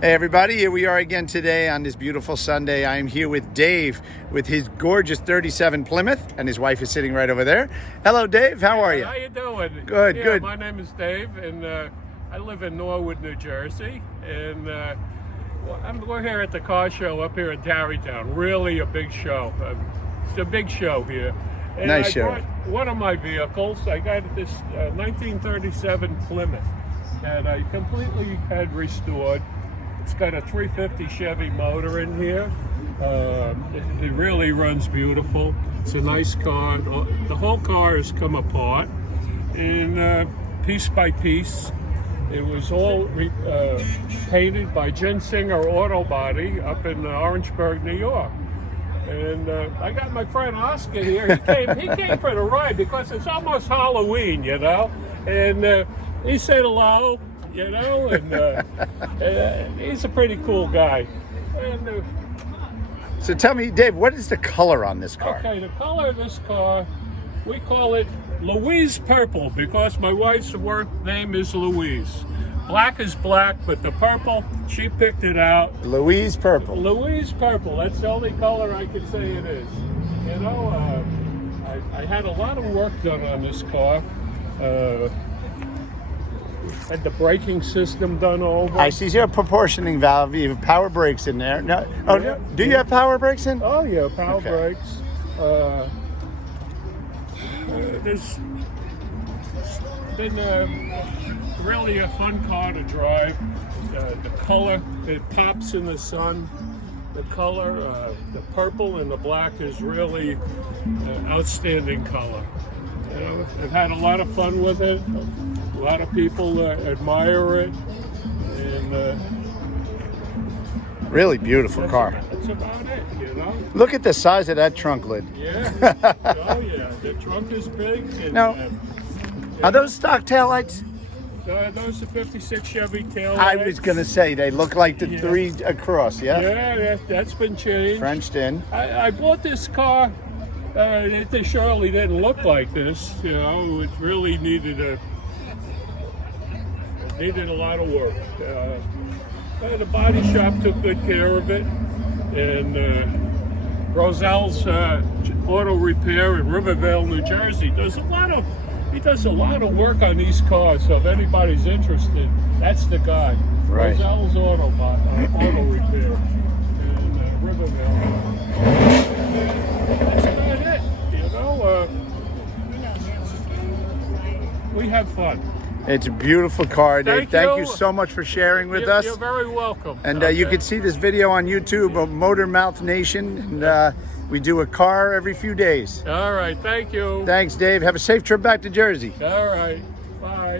Hey everybody, here we are again today on this beautiful Sunday. I am here with Dave with his gorgeous 37 Plymouth, and his wife is sitting right over there. Hello Dave, how are you? How you doing? Good, yeah, good. My name is Dave, and I live in Norwood, New Jersey, and we're here at the car show up here in Tarrytown. Really a big show. It's a big show here. And Nice I show. brought one of my vehicles. I got this 1937 Plymouth that I completely had restored. It's got a 350 Chevy motor in here. It really runs beautiful. It's a nice car. The whole car has come apart, and piece by piece, it was all painted by Gensinger Auto Body up in Orangeburg, New York. And I got my friend Oscar here. He came for the ride because it's almost Halloween, you know. And he said hello, you know, and he's a pretty cool guy. And, So tell me, Dave, what is the color on this car? okay, the color of this car, we call it Louise Purple because my wife's work name is Louise. Black is black, but the purple, she picked it out. Louise Purple. Louise Purple, that's the only color I can say it is. You know, I had a lot of work done on this car. Had the braking system done over. I see you have a proportioning valve. You have power brakes in there. No, Yeah. do you have power brakes in? Oh yeah, power Okay. brakes. There's been really a fun car to drive. The color, it pops in the sun. The color, the purple and the black is really an outstanding color. I've had a lot of fun with it. A lot of people admire it, and Really beautiful car. that's about it, you know. Look at the size of that trunk lid. Yeah. Oh yeah. The trunk is big. And, Now, Are those stock taillights? those are 56 Chevy taillights. I was going to say, they look like the Yeah. three across, yeah? Yeah, that's been changed. Frenched in. I bought this car. It surely didn't look like this. You know, it really needed a lot of work. The body shop took good care of it, and Roselle's Auto Repair in Rivervale, New Jersey, does a lot of work on these cars. So if anybody's interested, that's the guy. Right. Roselle's Auto Repair in Rivervale. That's about it. You know, we have fun. It's a beautiful car, Dave. Thank you so much for sharing with us. You're very welcome. And you can see this video on YouTube of Motor Mouth Nation. And we do a car every few days. All right, thank you. Thanks, Dave. Have a safe trip back to Jersey. All right, bye.